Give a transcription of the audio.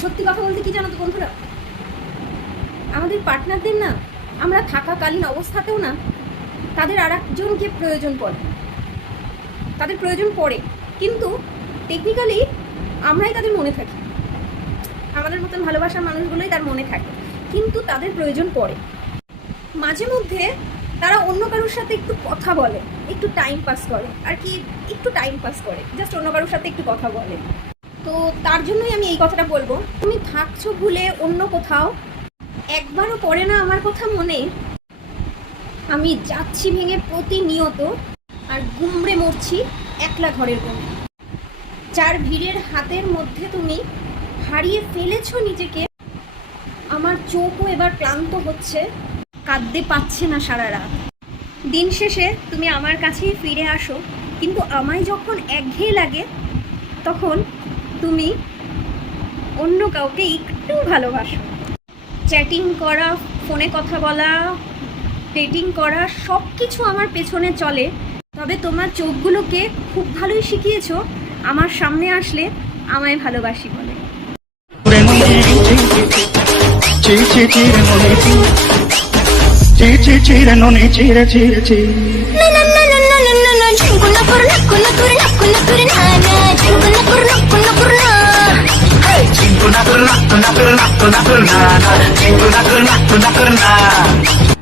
সত্যি কথা বলতে কি জানো তো বন্ধুরা, আমাদের পার্টনারদের না আমরা থাকাকালীন অবস্থাতেও না তাদের আর একজনকে প্রয়োজন পড়ে, তাদের প্রয়োজন পড়ে, কিন্তু টেকনিক্যালি আমরাই তাদের মনে থাকি, আমাদের মতন ভালোবাসার মানুষগুলোই তার মনে থাকে, কিন্তু তাদের প্রয়োজন পড়ে। মাঝে মধ্যে তারা অন্য কারোর সাথে একটু কথা বলে, একটু টাইম পাস করে, আর কি একটু টাইম পাস করে, জাস্ট অন্য কারোর সাথে একটু কথা বলে। তো তার জন্যই আমি এই কথাটা বলবো, তুমি থাকছো ভুলে অন্য কোথাও, একবারও পড়ে না আমার কথা মনে, আমি যাচ্ছি ভেঙে প্রতিনিয়ত, আর গুমড়ে মরছি একলা ঘরের কোণে। যার ভিড়ের হাতের মধ্যে তুমি হারিয়ে ফেলেছো নিজেকে, আমার চোখও এবার ক্লান্ত হচ্ছে, কাঁদতে পাচ্ছে না সারা রাত। দিন শেষে তুমি আমার কাছেই ফিরে আসো, কিন্তু আমায় যখন একঘেয়ে লাগে তখন তুমি অন্য কাউকে একটু ভালোবাসো। চ্যাটিং করা, ফোনে কথা বলা, ডেটিং করা সব কিছু আমার পেছনে চলে, তবে তোমার চোখগুলোকে খুব ভালোই শিখিয়েছো আমার সামনে আসলে আমায় ভালোবাসি বলে। Cinco na perna,